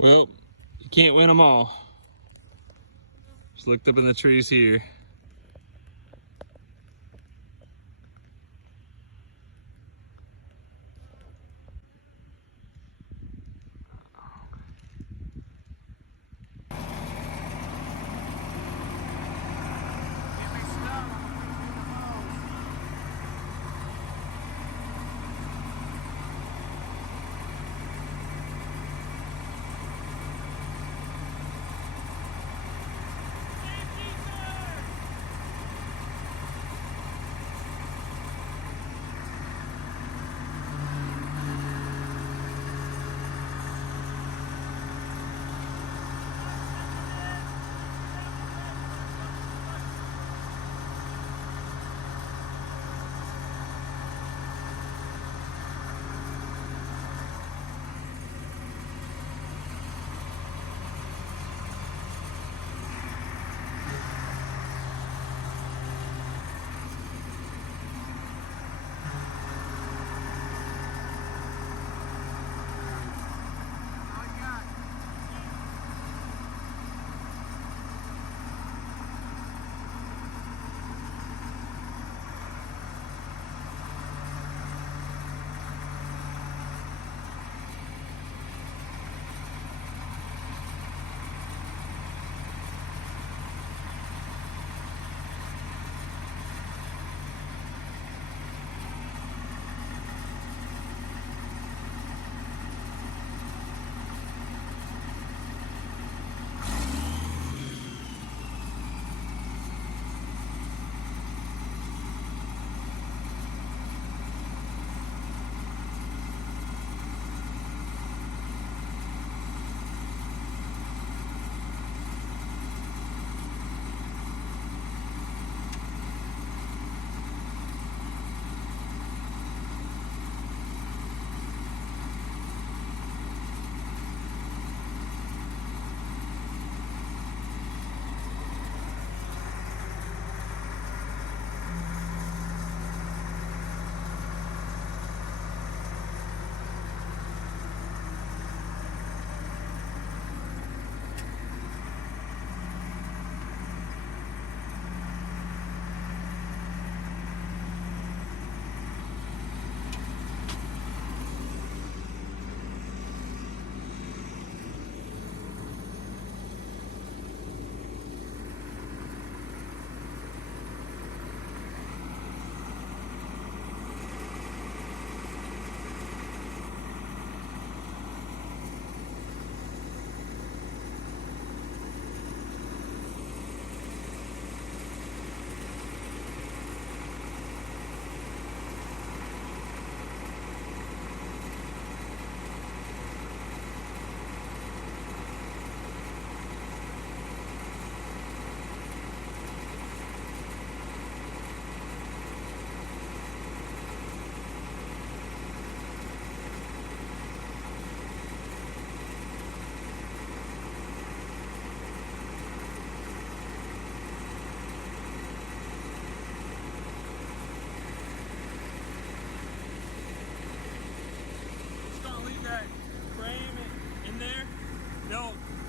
Well, you can't win them all. Just looked up in the trees here.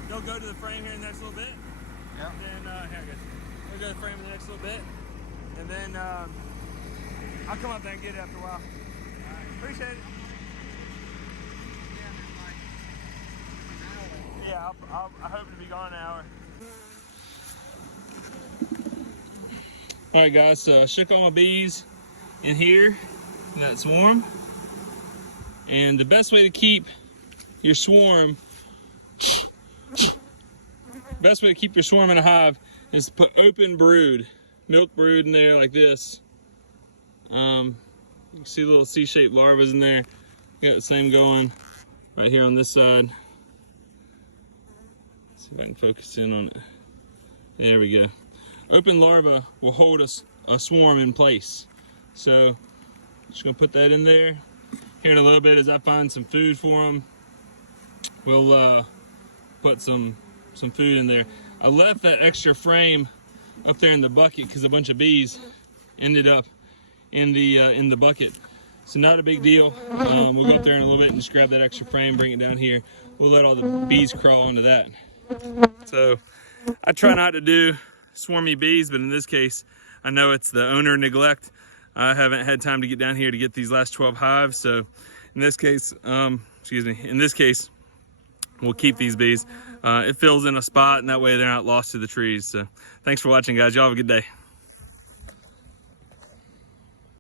They'll go to the frame here in the next little bit. Yeah. And then, here I go. They'll go to the frame in the next little bit. And then I'll come up there and get it after a while. Appreciate it. Yeah, I hope to be gone an hour. All right, guys, so I shook all my bees in here. Got it swarm. And the best way to keep your swarm in a hive is to put open brood, milk brood in there like this. You can see little C-shaped larvae in there. Got the same going right here on this side. Let's see if I can focus in on it. There we go. Open larvae will hold a swarm in place. So just gonna put that in there. Here in a little bit, as I find some food for them, we'll put some food in there. I left that extra frame up there in the bucket because a bunch of bees ended up in the bucket. So not a big deal. We'll go up there in a little bit and just grab that extra frame, bring it down here. We'll let all the bees crawl onto that. So I try not to do swarmy bees, but in this case, I know it's the owner neglect. I haven't had time to get down here to get these last 12 hives. So in this case, we'll keep these bees. It fills in a spot, and that way they're not lost to the trees. So thanks for watching, guys. Y'all have a good day.